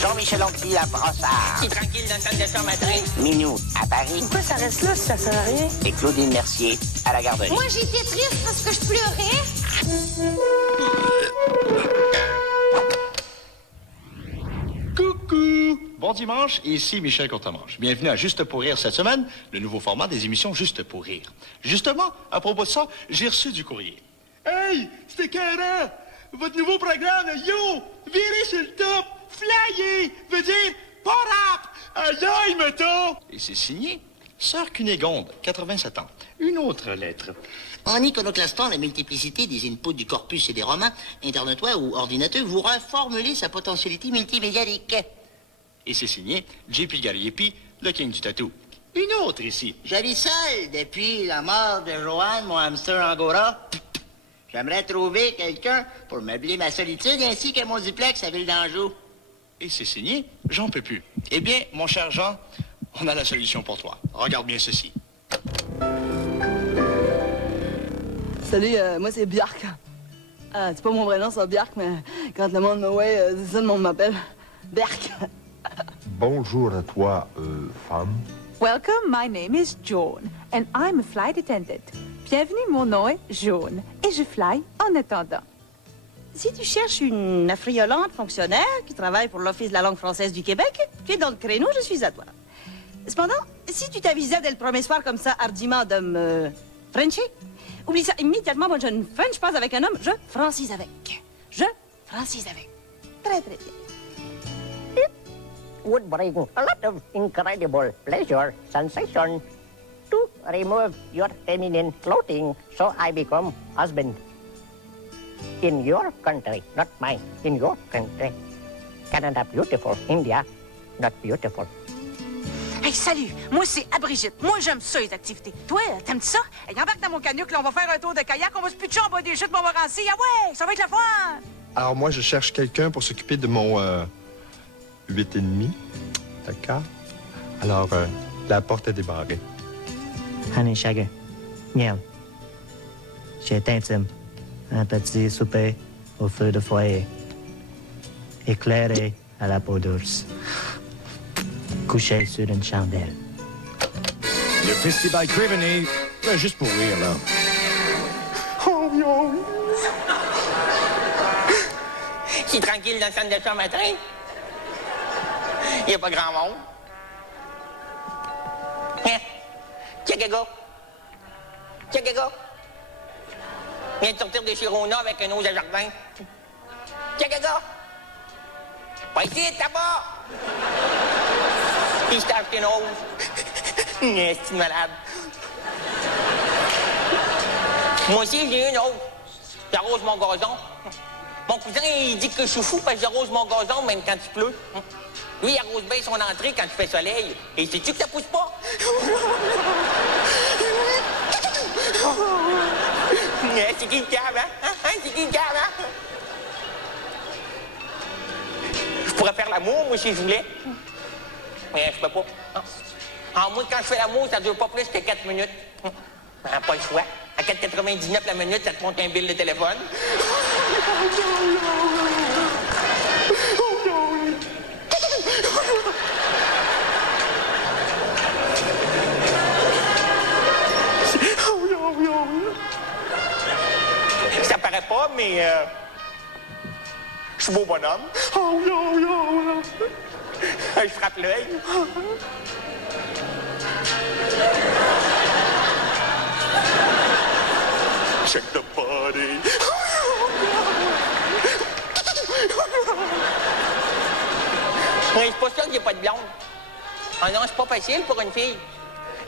Jean-Michel Anctil à Brossard. Qui tranquille dans le centre de Saint-Madrid. Minou à Paris. Pourquoi ça reste là si ça sert à rien? Et Claudine Mercier à la garderie. Moi, j'étais triste parce que je pleurais. Coucou! Bon dimanche, ici Michel Courtemanche. Bienvenue à Juste pour rire cette semaine, le nouveau format des émissions Juste pour rire. Justement, à propos de ça, j'ai reçu du courrier. Hey! C'était écœurant! Votre nouveau programme, yo! Virez sur le top! Flyer! Veut dire pas rap! Aïe aïe, mettons! Et c'est signé Sœur Cunégonde, 87 ans. Une autre lettre. En iconoclastant la multiplicité des inputs du corpus et des romans, Internet ou ordinateur vous reformulez sa potentialité multimédiatique. Et c'est signé J.P. Gariepi, le king du tatou. Une autre ici. Je vis seul depuis la mort de Joanne, mon hamster Angora. J'aimerais trouver quelqu'un pour meubler ma solitude ainsi que mon duplex à Ville d'Anjou. Et c'est signé J'en peux plus. Eh bien, mon cher Jean, on a la solution pour toi. Regarde bien ceci. Salut, moi c'est Bjark. C'est pas mon vrai nom, c'est Bjark, mais quand le monde me voit, c'est ça le monde m'appelle. Bjark. Bonjour à toi, femme. Welcome, my name is Joan, and I'm a flight attendant. Bienvenue, mon nom est Jaune, et je fly en attendant. Si tu cherches une affriolante fonctionnaire qui travaille pour l'Office de la langue française du Québec, tu es dans le créneau, je suis à toi. Cependant, si tu t'avisais dès le premier soir comme ça, hardiment de me Frencher, oublie ça immédiatement, moi je ne French pas avec un homme, je francise avec. Je francise avec. Très, très bien. It would bring a lot of incredible pleasure, sensation, to remove your feminine clothing so I become husband. In your country, not mine, in your country. Canada beautiful, India not beautiful. Hey, salut! Moi, c'est Abrigitte. Moi, j'aime ça, les activités. Toi, t'aimes ça? Hey, embarque dans mon canoë, là, on va faire un tour de kayak, on va se pitcher en bas des chutes Montmorency. Ah ouais, ça va être la fun! Alors moi, je cherche quelqu'un pour s'occuper de mon 8,5. D'accord? Alors, la porte est débarrée. Honey Sugar, miel. J'ai intime. Un petit souper au feu de foyer. Éclairé à la peau douce. Couché sur une chandelle. Le Festival Creveny, ben, juste pour rire, là. Oh, non! Je suis tranquille dans le centre de Saint-Madrid. Il n'y a pas grand monde. Hein? Tiens, Gaga. Tiens, Gaga. Viens de sortir de chez Rona avec un os à jardin. Tiens, Gaga. Pas ici, tabac. Puis je t'ai acheté une ose. C'est une malade. Moi aussi, j'ai une ose. J'arrose mon gazon. Mon cousin, il dit que je suis fou parce que j'arrose mon gazon même quand il pleut. Lui, il arrose bien son entrée quand il fait soleil. Et sais-tu que ça pousse pas? C'est qui le cave, hein? C'est qui le cave, hein? Je pourrais faire l'amour, moi, si je voulais. Mais je peux pas. Ah, moi, quand je fais l'amour, ça dure pas plus que 4 minutes. Pas le choix. À 4,99 la minute, ça te monte un bill de téléphone. Ça paraît pas, mais je suis beau bonhomme. Je frappe l'œil. Check the body. Mais c'est pas ça qu'il n'y a pas de blonde. Ah non, c'est pas facile pour une fille.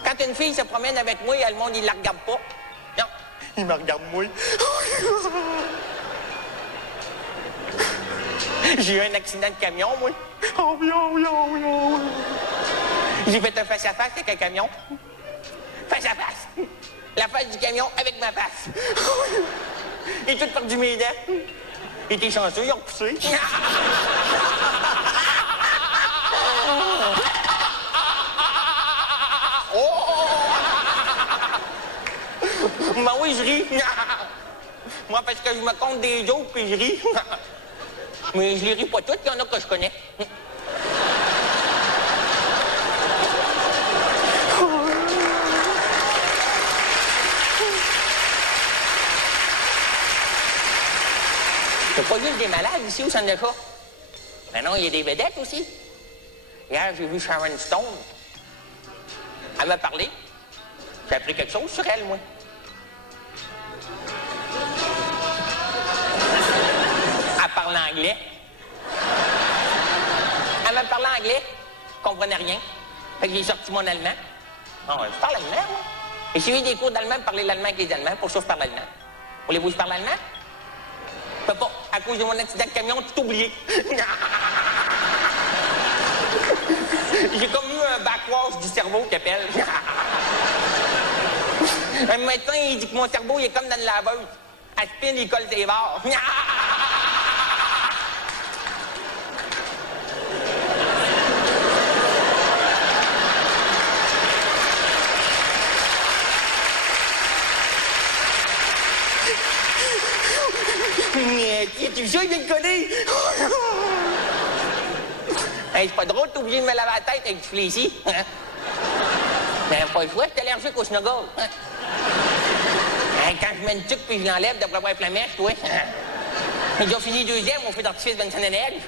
Quand une fille se promène avec moi, le monde, il la regarde pas. Non, Il me regarde, moi. J'ai eu un accident de camion, moi. Oh, oui, oh, oui, oh, oui, oh, oui. J'ai fait un face-à-face avec un camion. Face-à-face. La face du camion avec ma face. J'ai tout perdu mes dents. Il était chanceux, ils ont repoussé. Ben oui, je ris. Moi, parce que je me compte des jokes puis je ris. Mais je les ris pas toutes, il y en a que je connais. T'as pas vu des malades ici au centre d'achat? Ben non, il y a des vedettes aussi. Hier, j'ai vu Sharon Stone. Elle m'a parlé. J'ai appris quelque chose sur elle, moi. Elle parle anglais. Elle m'a parlé anglais. Je comprenais rien. Fait que j'ai sorti mon allemand. Oh, je parle allemand, moi. Et j'ai eu des cours d'allemand pour parler l'allemand avec les Allemands. Pour ça, je parle allemand. Voulez-vous que je parle allemand? Je peux pas. À cause de mon accident de camion, tout oublié. J'ai comme eu un backwash du cerveau qui appelle. Un médecin, il dit que mon cerveau, il est comme dans une laveuse. Elle spin, il colle ses barres. Tu sais, il vient de coller. Hey, c'est pas drôle, t'es obligé de me laver la tête avec du fléci. Hein? Ben, pas le choix, je suis allergique au snuggle. Hein? Hey, quand je mets une tuque puis je l'enlève, d'après avoir la mèche, toi. Hein? J'ai déjà fini deuxième au feu d'artifice de Vincent Neige.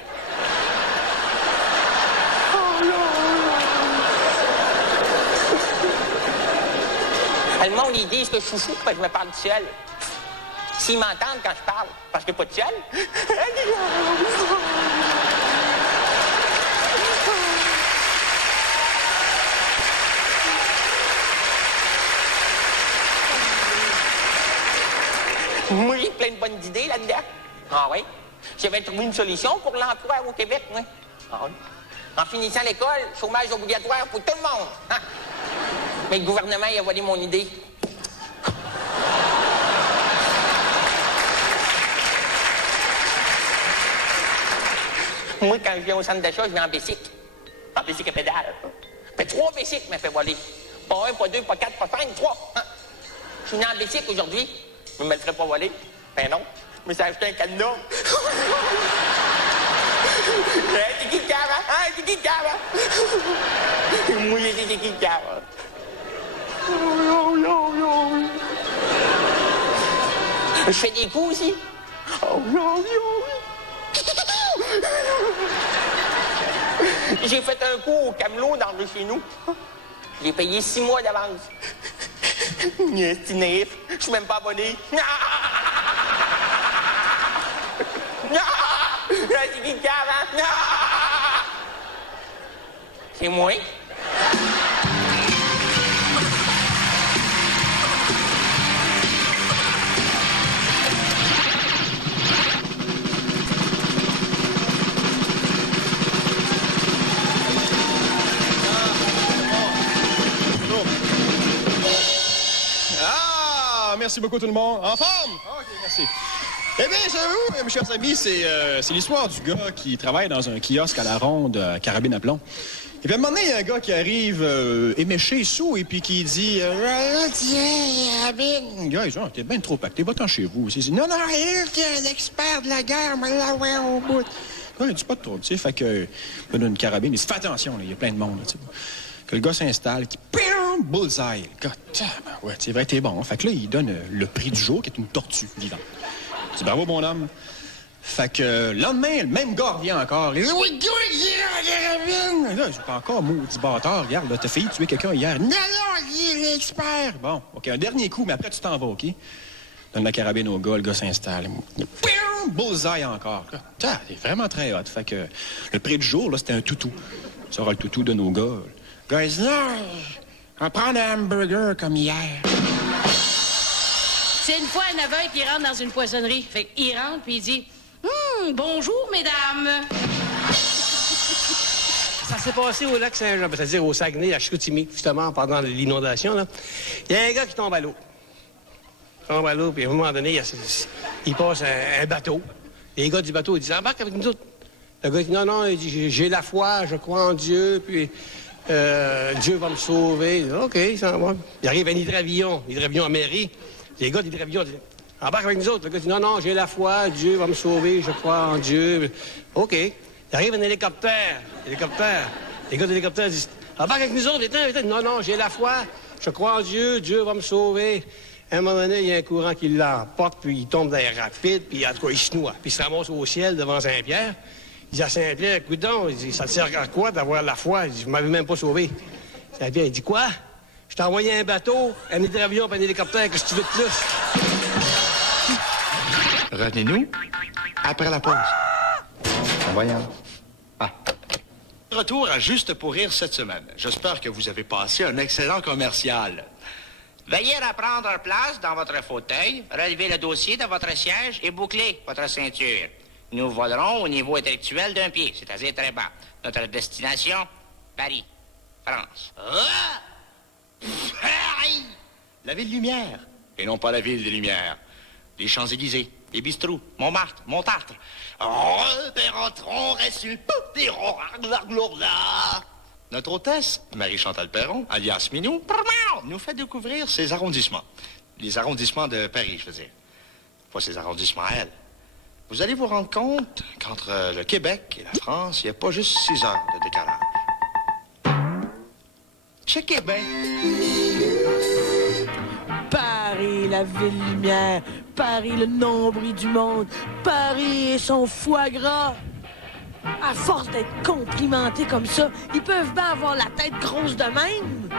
Le monde, ils disent que je suis fou parce que je me parle tout seul. S'ils m'entendent quand je parle, parce que pas tout seul. Moi, j'ai plein de bonnes idées là-dedans. Ah oui? J'avais trouvé une solution pour l'emploi au Québec, moi. Ah oui? En finissant l'école, chômage obligatoire pour tout le monde. Hein? Mais le gouvernement, il a volé mon idée. Moi, quand je viens au centre d'achat, je viens en bicycle. En bicycle à pédale. Fait 3 bicycles m'a fait voler. Pas 1, pas 2, pas 4, pas 5, 3. Hein? Je suis venu en bicycle aujourd'hui. Je me le ferais pas voler. Ben non. Je me suis acheté un cadenas. C'est qui le cave, hein? Hein? C'est qui le cave, hein? Moi, j'ai dit c'est qui le cave, hein? Je fais des coups aussi. J'ai fait un coup au camelot dans le chez nous. J'ai payé 6 mois d'avance. C'est naïf. Je suis même pas abonné. C'est qui le cave, hein? C'est moi. Merci beaucoup tout le monde. En forme? OK, merci. Eh bien, j'avoue, mes chers amis, c'est l'histoire du gars qui travaille dans un kiosque à la ronde, carabine à plomb. Et puis à un moment donné, il y a un gars qui arrive éméché, sous, et puis qui dit tiens, carabine. Le gars, il dit t'es bien trop pacté, va-t'en chez vous. Il dit non, t'es un expert de la guerre, mais là, ouais, au bout. Le gars, il dit pas de trouble, tu sais, fait que il donne une carabine. Il dit fais attention, il y a plein de monde, tu sais. Que le gars s'installe, qui bullseye. Le gars, ouais, c'est vrai, t'es bon. Fait que là, il donne le prix du jour, qui est une tortue vivante. Il dit bravo, mon homme. Fait que le lendemain, le même gars revient encore. Il dit oui, gars, il est la carabine. Là, il dit pas encore, maudit bâtard. Regarde, là, t'as failli tuer quelqu'un hier. Non, il est l'expert. Bon, OK, un dernier coup, mais après, tu t'en vas, OK? Donne la carabine au gars, le gars s'installe. Bullseye encore. T'es vraiment très hot. Fait que le prix du jour, là, c'était un toutou. Ça aura le toutou de nos gars. Guys, non, on va prendre un hamburger comme hier. C'est une fois un aveugle qui rentre dans une poissonnerie. Fait qu'il rentre, puis il dit « Bonjour, mesdames. » Ça s'est passé au lac Saint-Jean, c'est-à-dire au Saguenay, à Chicoutimi, justement, pendant l'inondation, là. Il y a un gars qui tombe à l'eau. Il tombe à l'eau, puis à un moment donné, il passe un bateau. Et les gars du bateau, ils disent « Embarque avec nous autres. » Le gars dit « Non, il dit, j'ai la foi, je crois en Dieu, puis Dieu va me sauver. » Il dit « OK, ça va. » Il arrive un hydravion en mairie. Les gars d'hydravion disent « Embarque avec nous autres. » Le gars dit « Non, j'ai la foi, Dieu va me sauver, je crois en Dieu. » OK. Il arrive un hélicoptère. Les gars de l'hélicoptère disent « Embarque avec nous autres. » Non, j'ai la foi, je crois en Dieu, Dieu va me sauver. À un moment donné, il y a un courant qui l'emporte, puis il tombe dans les rapides, puis en tout cas, il se noie. Puis il se ramasse au ciel devant Saint-Pierre. Il dit à Saint-Pierre, écoute donc, il dit, ça te sert à quoi d'avoir la foi? Il dit, vous m'avez même pas sauvé. Saint-Pierre, il dit, quoi? Je t'ai envoyé un bateau, un hydravion, puis un hélicoptère, qu'est-ce que tu veux de plus? Retenez-nous après la pause. Voyons. Retour à Juste pour rire cette semaine. J'espère que vous avez passé un excellent commercial. Veuillez reprendre place dans votre fauteuil, relevez le dossier de votre siège et bouclez votre ceinture. Nous volerons au niveau intellectuel d'un pied, c'est-à-dire très bas. Notre destination, Paris, France. Paris! La ville lumière, et non pas la ville des Lumières. Les Champs-Élysées, les bistrots, Montmartre, Montartre. Notre hôtesse, Marie-Chantal Perron, alias Minou, nous fait découvrir ses arrondissements. Les arrondissements de Paris, je veux dire. Pas ses arrondissements à elle. Vous allez vous rendre compte qu'entre le Québec et la France, il n'y a pas juste 6 heures de décalage. Checkez bien. Paris, la ville lumière. Paris, le nombril du monde. Paris et son foie gras. À force d'être complimentés comme ça, ils peuvent bien avoir la tête grosse de même.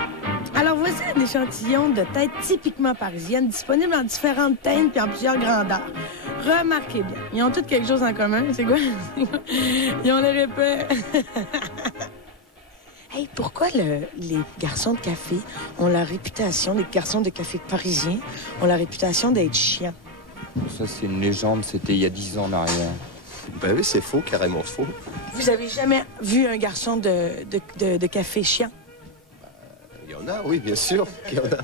Alors voici un échantillon de têtes typiquement parisiennes, disponibles en différentes teintes puis en plusieurs grandeurs. Remarquez bien, ils ont tous quelque chose en commun. C'est quoi? Ils ont les épais. Hey, pourquoi les garçons de café ont la réputation, les garçons de café parisiens ont la réputation d'être chiants? Ça, c'est une légende, c'était il y a 10 ans en arrière. Ben oui, c'est faux, carrément faux. Vous avez jamais vu un garçon de café chiant? Il y en a, oui, bien sûr qu'il y en a.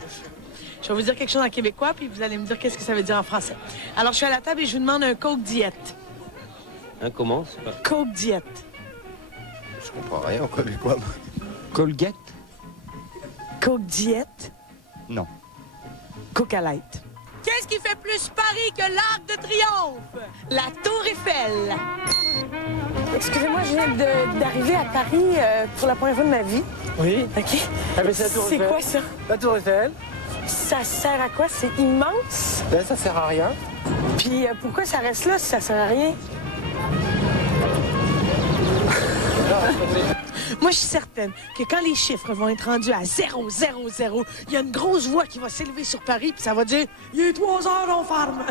Je vais vous dire quelque chose en québécois, puis vous allez me dire qu'est-ce que ça veut dire en français. Alors, je suis à la table et je vous demande un Coke Diète. Hein, comment? Coke Diète. Je comprends rien en québécois. Colgate? Coke Diète? Non. Coca Light. Qu'est-ce qui fait plus Paris que l'Arc de Triomphe? La Tour Eiffel. Excusez-moi, je viens d'arriver à Paris pour la première fois de ma vie. Oui. OK. Ah, ben, c'est la Tour Eiffel. C'est quoi ça? La Tour Eiffel. Ça sert à quoi? C'est immense. Ben, ça sert à rien. Puis pourquoi ça reste là si ça sert à rien? Moi, je suis certaine que quand les chiffres vont être rendus à 0, 0, 0, il y a une grosse voix qui va s'élever sur Paris, puis ça va dire « Il est 3 heures, on ferme! »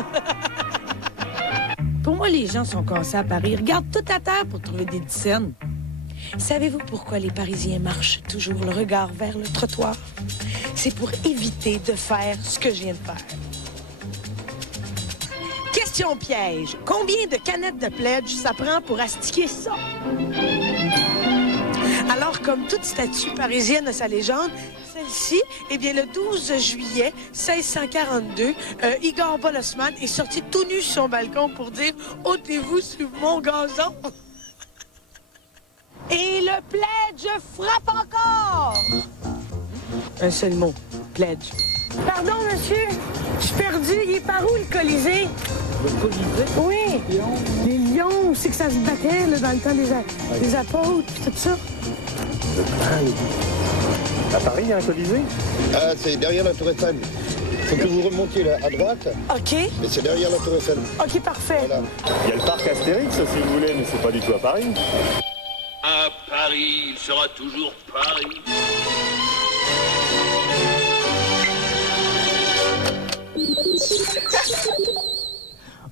Pour moi, les gens sont cassés à Paris. Ils regardent toute la terre pour trouver des scènes. Savez-vous pourquoi les Parisiens marchent toujours le regard vers le trottoir? C'est pour éviter de faire ce que je viens de faire. Question piège. Combien de canettes de pledge ça prend pour astiquer ça? Alors, comme toute statue parisienne a sa légende, celle-ci, eh bien, le 12 juillet 1642, Igor Bolosman est sorti tout nu sur son balcon pour dire « Ôtez-vous sur mon gazon! » Et le pledge frappe encore! Un seul mot, pledge. Pardon, monsieur, je suis perdu. Il est par où, le Colisée? Le Colisée? Oui. Les lions, où c'est que ça se battait là, dans le temps des apôtres, puis tout ça? À Paris, il y a un Colisée? Ah, c'est derrière la Tour Eiffel. Faut que vous remontiez là, à droite. OK. Et c'est derrière la Tour Eiffel. OK, parfait. Voilà. Il y a le parc Astérix, si vous voulez, mais c'est pas du tout à Paris. À Paris, il sera toujours Paris.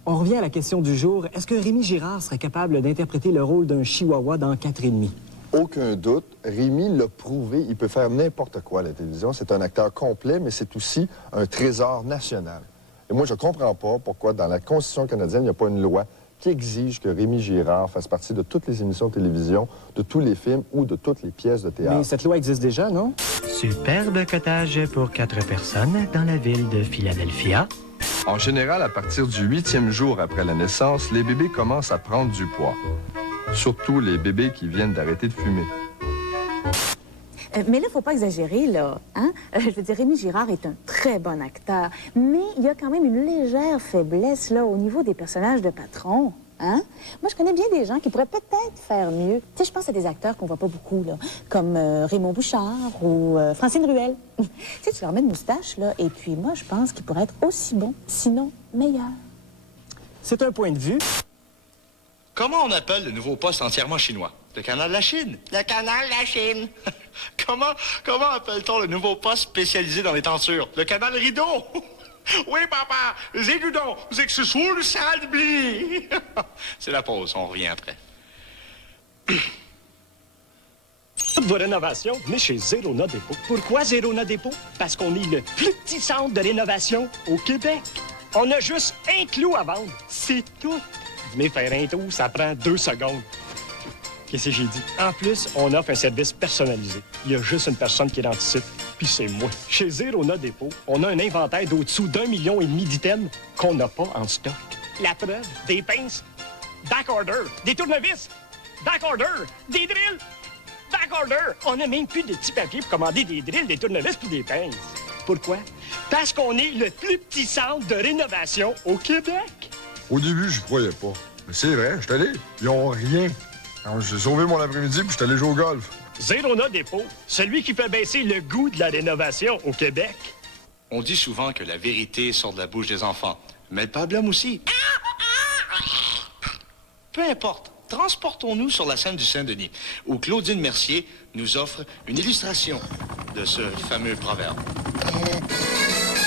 On revient à la question du jour. Est-ce que Rémi Girard serait capable d'interpréter le rôle d'un chihuahua dans 4,5? Aucun doute. Rémi l'a prouvé. Il peut faire n'importe quoi à la télévision. C'est un acteur complet, mais c'est aussi un trésor national. Et moi, je comprends pas pourquoi, dans la Constitution canadienne, il n'y a pas une loi qui exige que Rémi Girard fasse partie de toutes les émissions de télévision, de tous les films ou de toutes les pièces de théâtre. Mais cette loi existe déjà, non? Superbe cottage pour 4 personnes dans la ville de Philadelphia. En général, à partir du 8e jour après la naissance, les bébés commencent à prendre du poids. Surtout les bébés qui viennent d'arrêter de fumer. Mais là, il ne faut pas exagérer, là. Hein? Je veux dire, Rémi Girard est un très bon acteur, mais il y a quand même une légère faiblesse, là, au niveau des personnages de patron. Hein? Moi, je connais bien des gens qui pourraient peut-être faire mieux. Tu sais, je pense à des acteurs qu'on voit pas beaucoup, là, comme Raymond Bouchard ou Francine Ruel. Tu sais, tu leur mets une moustache, là, et puis moi, je pense qu'ils pourraient être aussi bons, sinon meilleurs. C'est un point de vue. Comment on appelle le nouveau poste entièrement chinois? Le canal de la Chine. Le canal de la Chine. Comment appelle-t-on le nouveau poste spécialisé dans les tentures? Le canal rideau. Oui, papa, c'est du don. C'est que ce soit le sale de blé. C'est la pause, on revient après. Toutes vos rénovations, venez chez Zerona Dépôt. Pourquoi Zerona Dépôt? Parce qu'on est le plus petit centre de rénovation au Québec. On a juste un clou à vendre. C'est tout. Venez faire un tour, ça prend 2 secondes. Qu'est-ce que j'ai dit? En plus, on offre un service personnalisé. Il y a juste une personne qui est l'anticipe, puis c'est moi. Chez Zerona Dépôt, on a un inventaire d'au-dessous d'1,5 million d'items qu'on n'a pas en stock. La preuve, des pinces, back order, des tournevis, back order, des drills, back order. On n'a même plus de petits papiers pour commander des drills, des tournevis puis des pinces. Pourquoi? Parce qu'on est le plus petit centre de rénovation au Québec. Au début, j'y croyais pas. Mais c'est vrai, je suis allé. Ils ont rien. Alors, j'ai sauvé mon après-midi puis je suis allé jouer au golf. Zerona Dépôt, celui qui fait baisser le goût de la rénovation au Québec. On dit souvent que la vérité sort de la bouche des enfants, mais le problème aussi. Peu importe, transportons-nous sur la scène du Saint-Denis, où Claudine Mercier nous offre une illustration de ce fameux proverbe.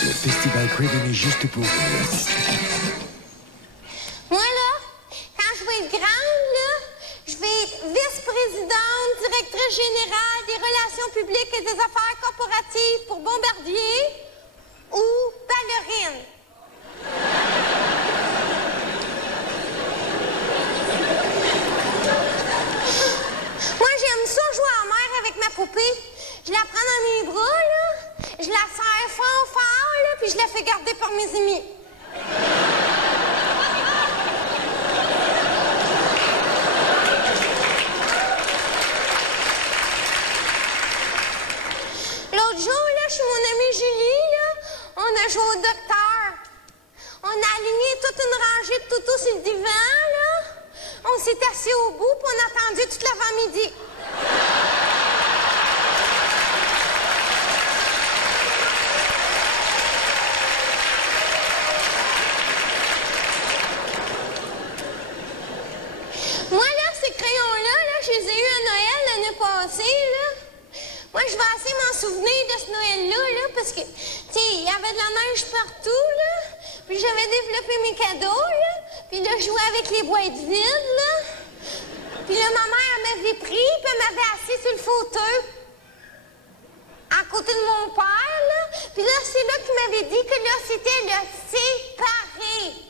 Le Festival Craven est juste pour vous. Moi, là, quand je vais être grande, là, je vais être vice-présidente, directrice générale des relations publiques et des affaires corporatives pour Bombardier ou ballerine. Moi, j'aime ça jouer en mer avec ma poupée. Je la prends dans mes bras, là, je la serre fort, là, puis je la fais garder par mes amis. L'autre jour, là, chez mon amie Julie, là, on a joué au docteur. On a aligné toute une rangée de toutous sur le divan, là. On s'est assis au bout, puis on a attendu toute l'avant-midi. Moi, là, ces crayons-là, là, je les ai eus à Noël l'année passée, là. Moi, je vais assez m'en souvenir de ce Noël-là, là, parce que, tu sais, il y avait de la neige partout, là. Puis j'avais développé mes cadeaux, là. Puis là, je jouais avec les boîtes vides, là. Puis là, ma mère, elle m'avait pris, puis elle m'avait assis sur le fauteuil. À côté de mon père, là. Puis là, c'est là qu'il m'avait dit que là, c'était le séparé.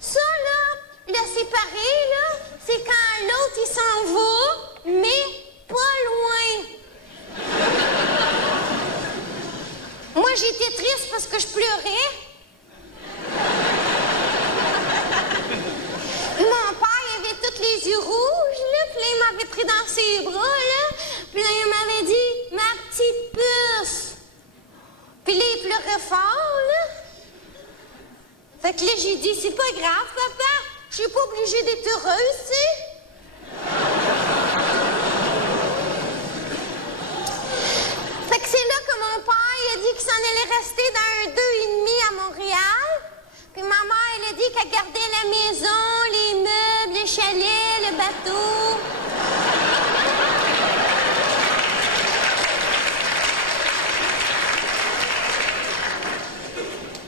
Ça, là, le séparé, là, c'est quand l'autre, il s'en va, mais pas loin. Moi, j'étais triste parce que je pleurais. Mon père, il avait tous les yeux rouges, là, puis là, il m'avait pris dans ses bras, là, puis là, il m'avait dit « Ma petite puce ». Puis là, il pleurait fort, là. Fait que là, j'ai dit « C'est pas grave, papa, je suis pas obligée d'être heureuse, tu sais. » Fait que c'est là que mon père, il a dit qu'il s'en allait rester dans un 2,5 à Montréal. Puis ma mère, elle a dit qu'elle gardait la maison, les meubles, le chalet, le bateau.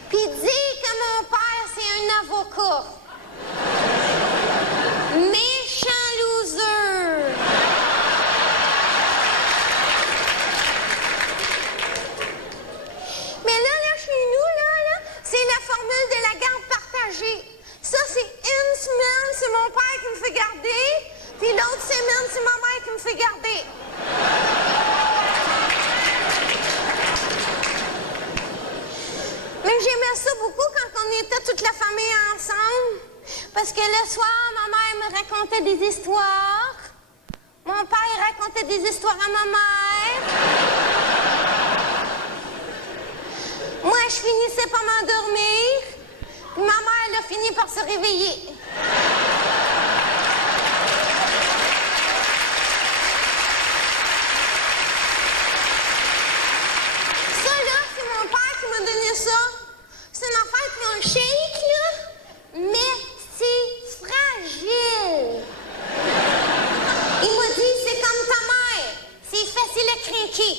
Puis dit que mon père, c'est un avocat. Méchant loser. Mais là, chez nous, là, c'est la me fait garder. Mais j'aimais ça beaucoup quand on était toute la famille ensemble. Parce que le soir, ma mère me racontait des histoires. Mon père, il racontait des histoires à ma mère. Moi, je finissais par m'endormir. Puis ma mère, elle a fini par se réveiller. Ça, là, c'est mon père qui m'a donné ça. C'est une affaire qui a un shake, là. Mais c'est fragile. Il m'a dit, c'est comme ta mère. C'est facile à craquer.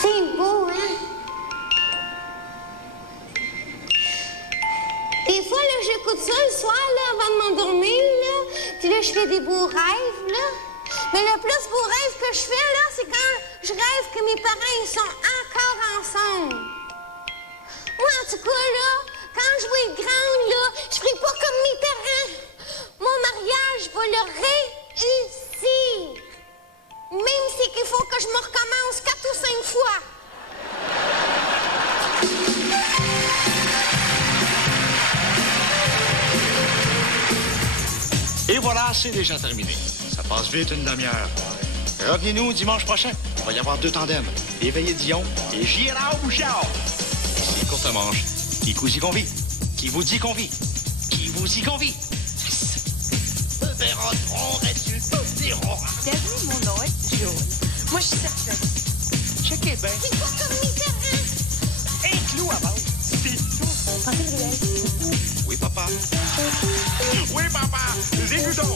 C'est beau, hein? Des fois, là, j'écoute ça le soir, là, avant de m'endormir, là. Puis là, je fais des beaux rêves, là. Mais le plus beau rêve que je fais, là, c'est quand je rêve que mes parents, ils sont encore ensemble. Moi, en tout cas, là, quand je vais être grande, là, je ferai pas comme mes parents. Mon mariage va le réussir. Même si qu'il faut que je me recommence 4 ou 5 fois. Et voilà, c'est déjà terminé. Ça passe vite une demi-heure. Revenez-nous dimanche prochain. Il va y avoir 2 tandems. Éveillé Dion et Gérard Bouchard. C'est Courte Manche. Qui vous y convie? Qui vous dit qu'on vit? Qui vous y convie? Bienvenue, mon nom est Joe. Moi, je suis certaine. Checkez bien. C'est pas comme mes parents. Un clou à vendre, c'est tout. Pensez le ruelle. Oui, papa. Oui, papa. Zégudon.